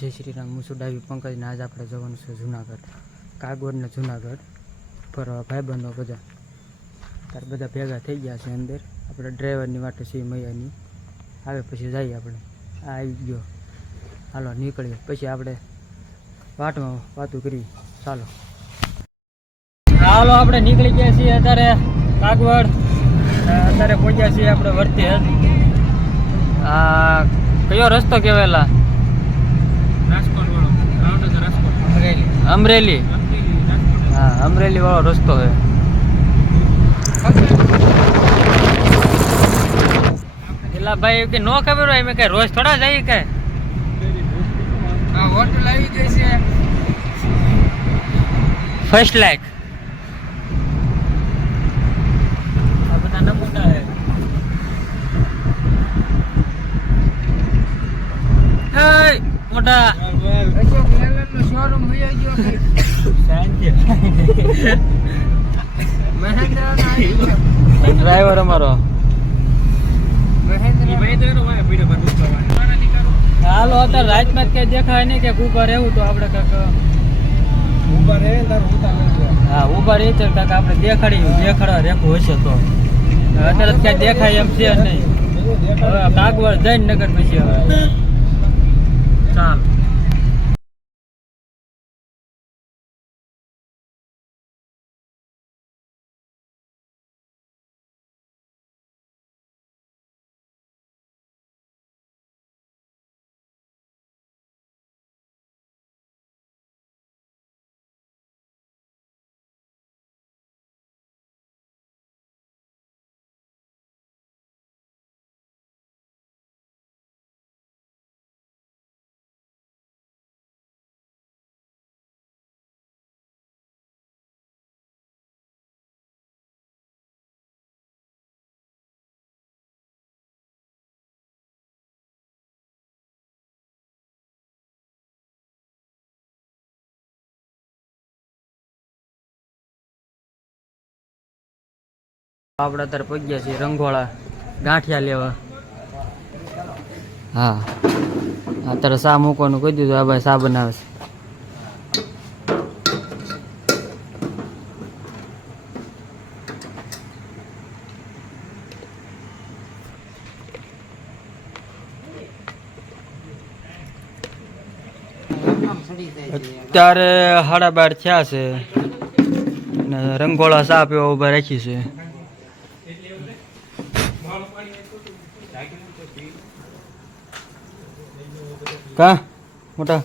જય શ્રી રામ. હું છું ડાવી પંકજને. આજ આપણે જવાનું છે જુનાગઢ, કાગવડ ને જુનાગઢ ફરવા. ભાઈબંધો બધા તાર બધા ભેગા થઈ ગયા છે અંદર. આપણે ડ્રાઈવરની વાટે છીએ મૈયાની, આવે પછી જઈએ આપણે. આ આવી ગયો, હાલો નીકળીએ. પછી આપણે વાટમાં વાતું કરી. ચાલો હાલો, આપણે નીકળી ગયા છીએ અત્યારે કાગવડ. અત્યારે પહોંચ્યા છીએ આપણે વર્તેજ. આ કયો રસ્તો કહેવાયેલા? અમરેલી. હા, અમરેલી વાળો રસ્તો છે. પેલા ભાઈ કે નો ખબર હોય, એમ કે રોજ થોડા જઈએ કે હોટલ આવી ગઈ છે ફર્સ્ટ લાઈક. આ બધા નમૂના છે. મોટા શોરૂમ ડ્રાઈવર અમારો. હાલો, અત્યારે રાતમાં કઈ દેખાય નહીં કે ઉભા રહેવું, તો આપણે કાંક હા ઉભા રહી છે કાંક આપણે દેખાડવા રેખું હશે તો. અત્યારે ક્યાંય દેખાય એમ છે નહીં. હવે કાગવડ જઈને નગર પછી હવે ચાલ. આપણે અત્યારે પહોંચ્યા છીએ રંગોળા ગાંઠિયા લેવા. હા, અત્યારે શા મૂકવાનું કહી દીધું. આ ભાઈ શા બનાવે છે. અત્યારે 12:30 થયા છે અને રંગોળા શા પીવા ઉભા રાખી છે. કા મોટા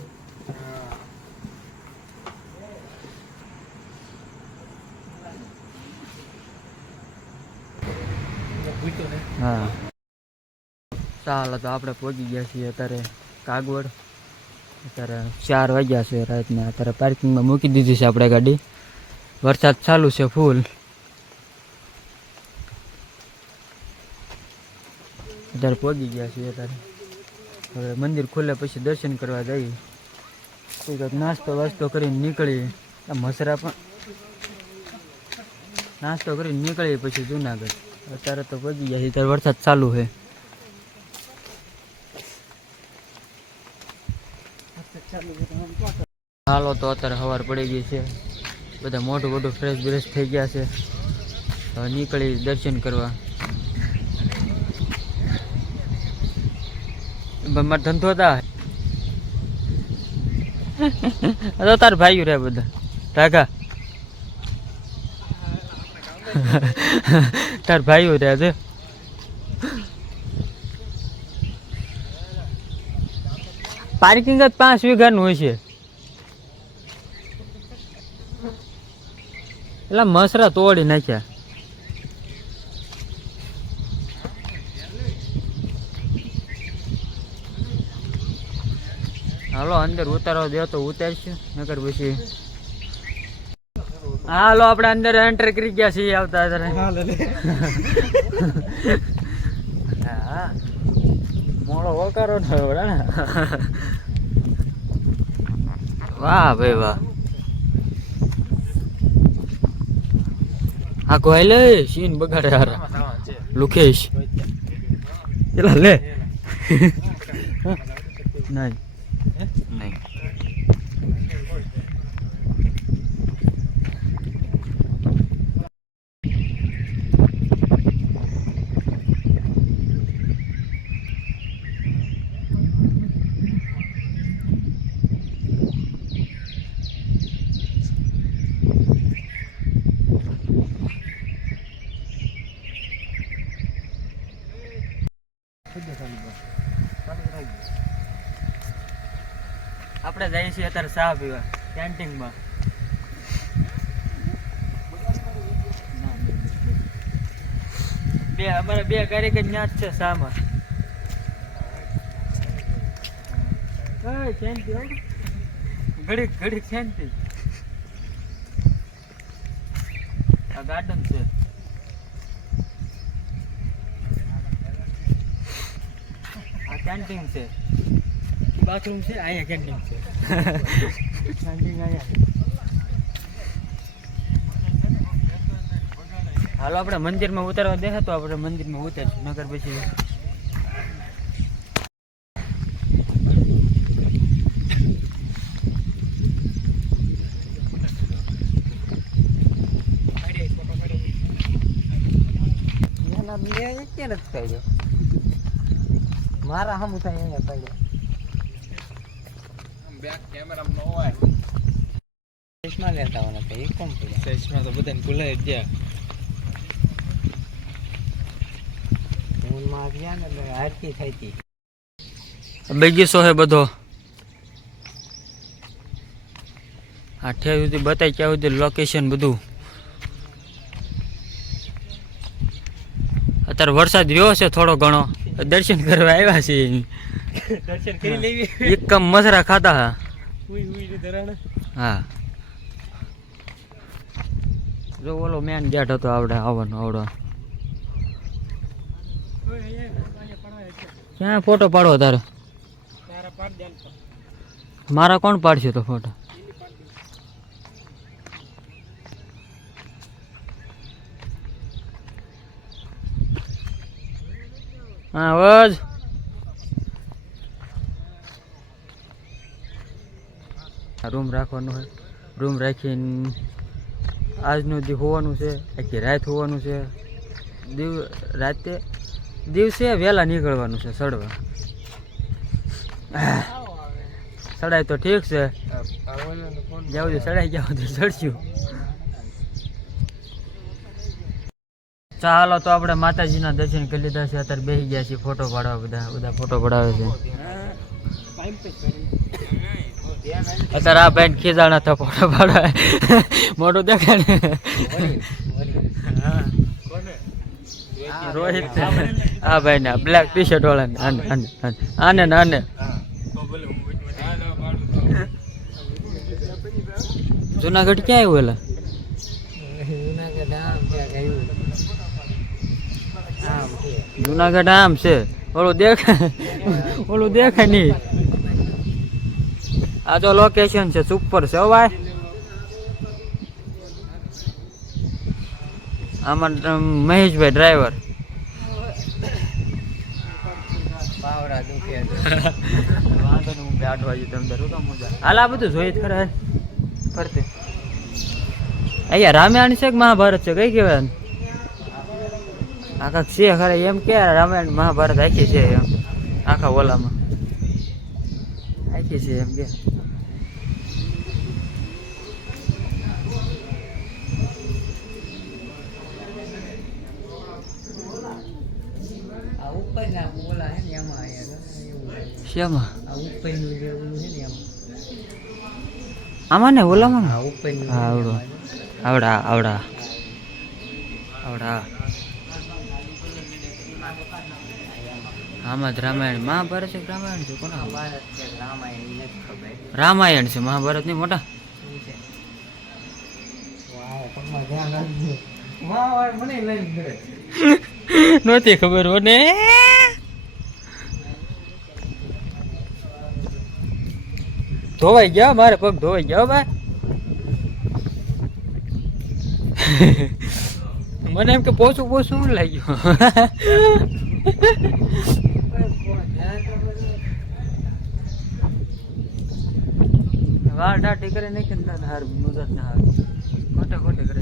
હા ચાલો, તો આપણે પહોંચી ગયા છીએ અત્યારે કાગવડ. અત્યારે 4 વાગ્યા છે રાતના. અત્યારે પાર્કિંગમાં મૂકી દીધી છે આપણે ગાડી. વરસાદ ચાલુ છે ફૂલ. અત્યારે પહોંચી ગયા છીએ. અત્યારે હવે મંદિર ખુલે પછી દર્શન કરવા જઈએ. કંઈક નાસ્તો વાસ્તો કરીને નીકળીએ. મસરા પણ નાસ્તો કરીને નીકળીએ પછી જુનાગઢ. અત્યારે તો પહોંચી ગયા છીએ. ત્યારે વરસાદ ચાલુ છે. હાલો, તો અત્યારે સવાર પડી ગઈ છે. બધા મોટું ફ્રેશ બ્રેશ થઈ ગયા છે. હવે નીકળી દર્શન કરવા. મારા ધંધો હતા તાર ભાઈઓ રે બધા ટાકા. તાર ભાઈઓ રહ્યા છે. પાર્કિંગ જ 5 વીઘાનું હોય છે. એટલે મસરા તોડી નાખ્યા. હાલો, અંદર ઉતારવા દે તો ઉતારશું, નકર પછી. હાલો, આપણે અંદર એન્ટર કરી ગયા છીએ. આવતા હા, મોડો વકારો ને. વાહ ભાઈ વાહ. હા કોઈ લે સીન બગાડે યાર. લુકેશ પેલા લે નહીં નહીં. આપણે જઈએ છીએ અત્યારે ચા પીવા કેન્ટીનમાં. અમારે બે કારીગર ત્યાં જ છે શામાં. ઘડીક ઘડીક શાંતિ. આ ગાર્ડન છે. આ કેન્ટીન છે. બાથરૂમ છે અહીંયા કેન્ટીન છે. કેન્ટીન અહીંયા. હાલો આપણે મંદિરમાં ઉતારવા દે તો આપણે મંદિરમાં ઉતારશું નગર પછી. મારા હમ થાય અહીંયા પડ્યો. બેક કેમેરા નો હોય. ચશ્મા લેતા હોવાના તો એક કોમ પડ્યા. ચશ્મા તો બધાને ભૂલાઈ ગયા. હું માં ગયા ને એટલે આરતી થઈ હતી. બેગીસો હે બધો. આ ઠેર સુધી બતાવી ક્યાં સુધી લોકેશન બધું. અત્યારે વરસાદ રહ્યો છે થોડો ઘણો. દર્શન કરવા આવ્યા છે. દર્શન કરી લેવી. એકમ મસરા ખાતા હા. હા જો ઓલો મેન ગેટ હતો આવડે આવવાનો આવડો. ક્યાં ફોટો પાડવો તારે? મારા કોણ પાડશે તો ફોટો? હા વજ રૂમ રાખવાનું હોય. રૂમ રાખીને આજનું દી હોવાનું છે. આખી રાત હોવાનું છે. રાતે દિવસે વહેલા નીકળવાનું છે સડવા. સડાય તો ઠીક છે. જ્યાં સુધી સડાઈ ગયા સુધી સડશું. ચાલો તો આપણે માતાજીના દર્શન કરી લીધા છે. અત્યારે બેસી ગયા છીએ ફોટો પાડવા. બધા ફોટો પડાવે છે. અત્યારે આ ભાઈ ખીજાણા હતા ફોટો પાડવા. મોટું દેખાય રોહિત. હા ભાઈ ને બ્લેક ટી શર્ટ વાળા આને આને જુનાગઢ ક્યાં આવ્યું? એલા જુનાગઢ આમ છે. ઓલું દેખાય નહીં. આ તો લોકેશન છે સુપર છે ભાઈ. આમાં મહેશભાઈ ડ્રાઈવર. વાંધો નહીં હું 8 વાગે તમને હાલ આ બધું જોઈ જ ખરા ફરતે. અહીંયા રામાયણ છે કે મહાભારત છે કઈ કહેવાય? આખા છે ખરે એમ કે રામાયણ મહાભારત આખી છે એમ. આખા ઓલામાં આખી છે એમ કે. આમાં ને ઓલામાં આવડા આવડા આવડા આવડા આમાં જ રામાયણ મહાભારત છે. રામાયણ છે કોના? રામાયણ છે મહાભારત નહીં મોટા. નહોતી ખબર મને. ધોવાઈ ગયા મારે પગ ધોવાઈ ગયા ભાઈ. મને એમ કે પોછું લાગ્યું. વાળ દાટી કરે નાખે ને હાર મજા ના આવે ખોટે ખોટે કરે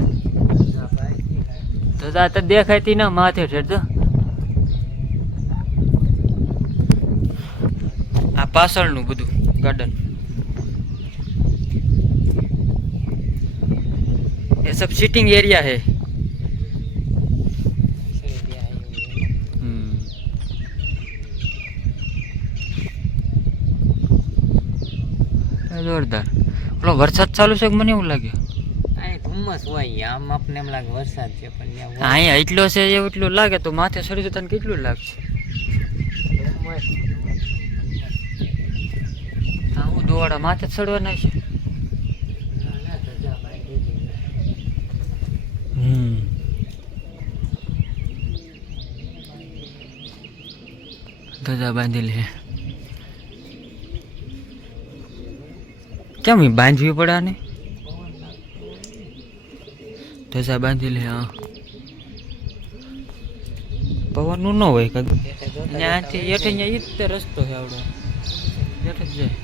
ધજા તો દેખાયતી ના માથે ઠેઠ આ પાછળનું બધું ગાર્ડન ये सब सिटिंग एरिया है જોરદાર ઓલો વરસાદ ચાલુ છે મને એવું લાગે ધુમ્મસ હોય આમ આપને એમ લાગે વરસાદ છે પણ અહીંયા એટલો છે એવું એટલું લાગે તો માથે ચડી જતા કેટલું લાગશે હા હું દોવાડા માથે ચડવાના છે ધજા બાંધેલી છે કેમ બાંધવી પડે આને ધજા બાંધેલી હા પવનનું ન હોય કદ ત્યાંથી હેઠે અહીંયા ઈ જ રસ્તો છે આવડો હેઠે જ જાય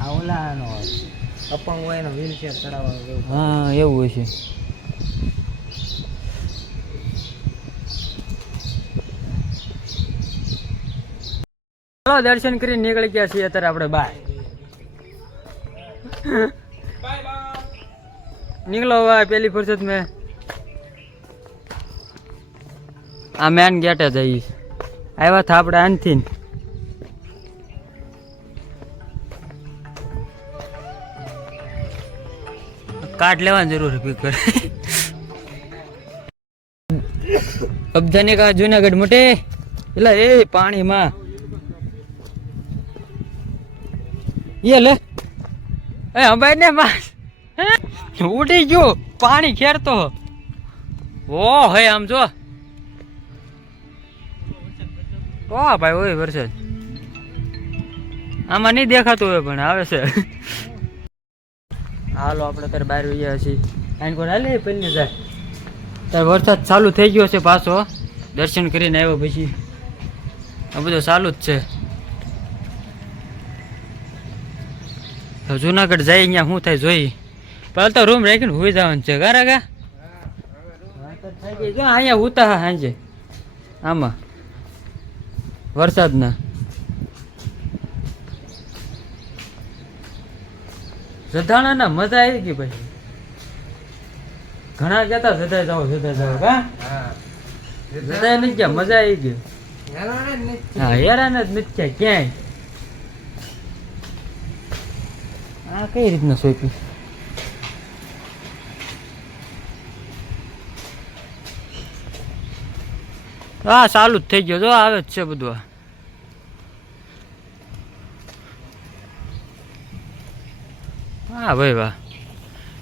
આ ઓલાનો અપંગ હોય એનો વ્હીલચેર ચડાવવાનો હા એવું હોય છે ચાલો દર્શન કરીને નીકળી ગયા છીએ અત્યારે આપણે બાય निकलो हुआ है पहली फुर्सत में आ मैन गेट है जाइए आया था अपने आनथीन काट लेवा जरूर है पिक कर अब जाने का जूनागढ़ मोटे इला ए पानी मां ये ले ए हम भाई ने मां उठी गयो पानी खेरतो ओ है आम जो ओ भाई ओए वरसाद आमा नहीं देखातो है पण आवे छे हालो આપણે તાર બહાર વયા છીએ આઈન કોણ હાલે પેલી જાય તાર વરસાદ ચાલુ થઈ ગયો છે પાછો દર્શન કરીને આવ્યો પછી આ બધું ચાલુ જ છે તો જૂનાગઢ જાય અહીંયા શું થાય જોઈ પહેલા તો રૂમ રાખીને હુઈ જવાનું છે ગારાગા જો અહીંયા ઉતા સાંજે આમાં વરસાદના જધાણા મજા આવી ગઈ પછી ઘણા કહેતા જધાય જાઓ કા જધાય નથી ગયા મજા આવી ગઈ હા હેરાન જ નથી થયા ક્યાંય આ કઈ રીતના સોંપી હા ચાલુ જ થઈ ગયો જો આવે જ છે બધું હા ભાઈ વાહ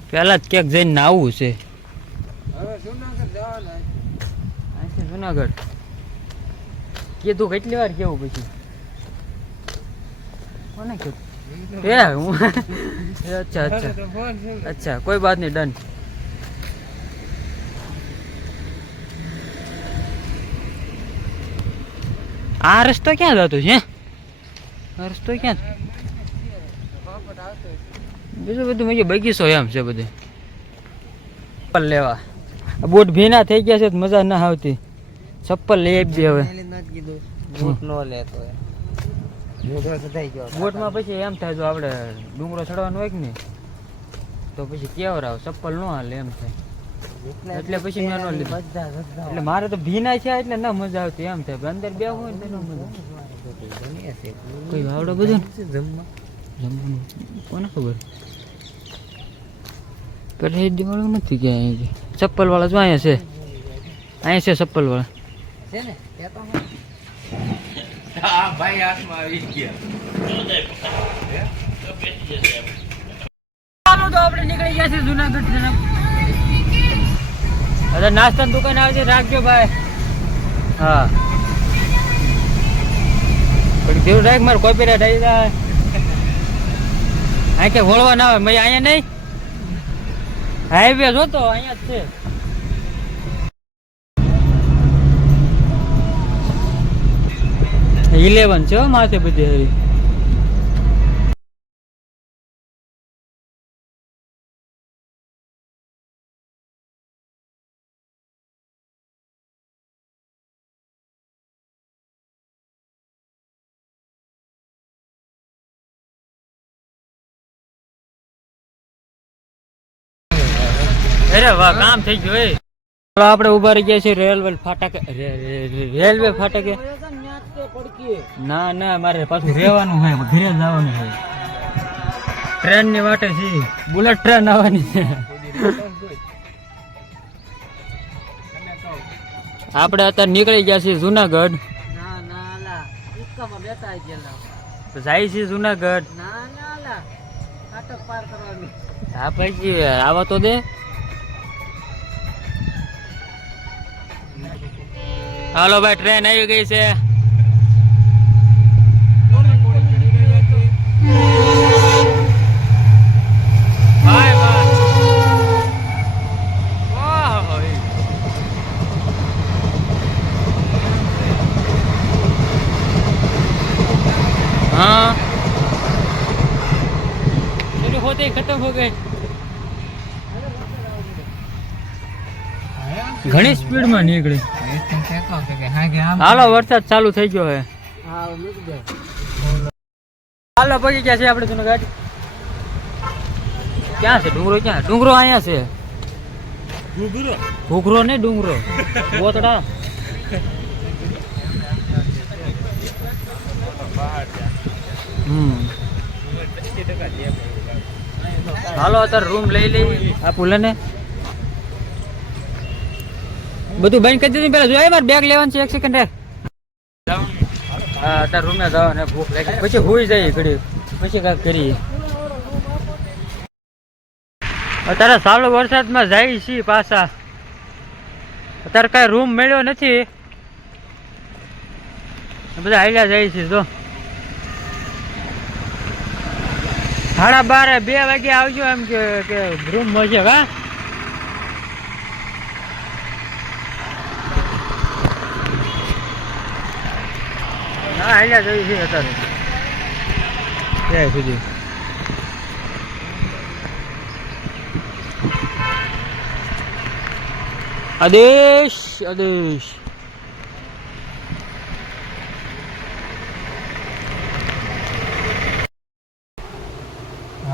પેલા જ ક્યાંક જઈને આવવું છે જુનાગઢ કીધું કેટલી વાર કેવું પછી કોને કીધું એ હું अच्छा अच्छा अच्छा कोई बात नहीं डन આ રસ્તો ક્યાં જતો છે આ રસ્તો ક્યાં બીજું બધું મેં બગીચો એમ છે બધે ચપ્પલ લેવા બોટ ભીના થઈ ગયા છે તો મજા ના આવતી ચપ્પલ લઈ આપજે હવે બોટમાં પછી એમ થાય જો આપણે ડુંગરો ચડવાનું હોય કે નહીં તો પછી કેવરાવ ચપ્પલ ન હાલે એમ થાય એટલે પછી મેં ન લીધું એટલે મારે તો ભીના છે એટલે ના મજા આવતી એમ થાય અંદર બે હોય ને તો મજા કોઈ આવડે બધું જમવાનું કોને ખબર પેલા દિવાળું નથી કે અહીંયા ચપ્પલ વાળા જો અહીંયા છે ચપ્પલ વાળા છે ને હા ભાઈ હાથમાં આવી ગયા ચાલો તો આપણે નીકળી ગયા છે જુનાગઢ તરફ અરે નાસ્તાની દુકાન આવે છે રાખજો ભાઈ હા પણ ધીરું રાખ મારે કોપીરાઈટ આવી જાય આ કે વળવા ના આવે મેં અહીંયા નહીં હાઈવે જોતો અહીંયા જ છે 11 છે માથે બધી હરી અરે વાહ, કામ થઈ ગયું એ. ચાલો આપણે ઉભા રહી ગયા છીએ રેલવે ફાટકે. રેલવે ફાટકે. ના ના, મારે પાછું રહેવાનું છે, ઘરે જવાનું છે. ટ્રેન ની વાટે છે, બુલેટ ટ્રેન આવવાની છે. આપણે અત્યારે નીકળી ગયા છીએ જુનાગઢ. જાય છે જુનાગઢ. હા પછી આવા તો દે. હાલો ભાઈ, ટ્રેન આવી ગઈ છે. Bye bye. हाँ, शुरू होते ही खत्म हो गए. ઘણી સ્પીડ માં નીકળી. હાલો, વરસાદ ચાલુ થઈ ગયો હે. હાલો, પહોંચી ગયા છે આપણે જુનાગઢ. ક્યાં છે ડુંગરો? ક્યાં ડુંગરો? અહીંયા છે. ઘૂઘરો ને ડુંગરો બોતડા. હાલો, અત્યારે રૂમ લઈ લઈ. આ પુલને બધું બંધ કરી દીધું. પેલા જોયા, મારે બેગ લેવાનું છે. એક સેકન્ડ. હા, અત્યારે રૂમે જવાનું. ભૂખ લાગી પછી હોઈ જાય ઘડી, પછી કાંઈક કરીએ. અત્યારે ચાલુ વરસાદમાં જાય છે પાછા. અત્યારે કાંઈ રૂમ મળ્યો નથી, બધા હાલ્યા જાય છે. જો 12:30 2 વાગે આવજો એમ કે રૂમ મળશે. હા, હાલ્યા જઈ છે અત્યારે ત્યાં સુધી. આદેશ આદેશ.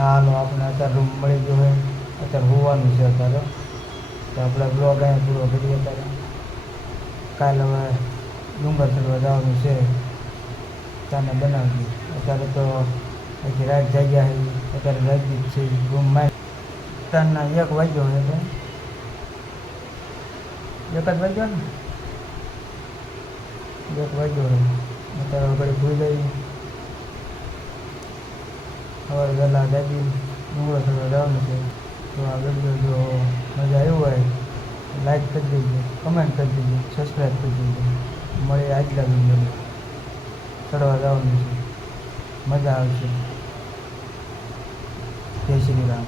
હાલો, આપણે અત્યારે રૂમ મળી ગયો હોય. અત્યારે હોવાનું છે. અત્યારે તો આપણે બ્લોગ અહીંયા પૂરો કરીએ. અત્યારે કાલે હવે ડુંગર ચડવા જવાનું છે, ચાને બનાવીએ. અત્યારે તો હજી રાત જાગ્યા છે. અત્યારે રાજી જ છે રૂમમાં. અત્યારના 1 વાગ્યો હોય. 1 જ વાગ્યો ને? 1 વાગ્યો હોય. અત્યારે ઘડી ભૂલી જઈએ. હવે વહેલા જાગી ડુંગરો ચડવા જવાનું છે. તો આ વિડીયો જો મજા આવ્યું હોય લાઈક કરી દેજો, કમેન્ટ કરી દેજો, સબસ્ક્રાઈબ કરી દેજો. મળીએ આજના વિડીયોમાં. ચડવા જવાનું છે, મજા આવશે. જય શ્રી રામ.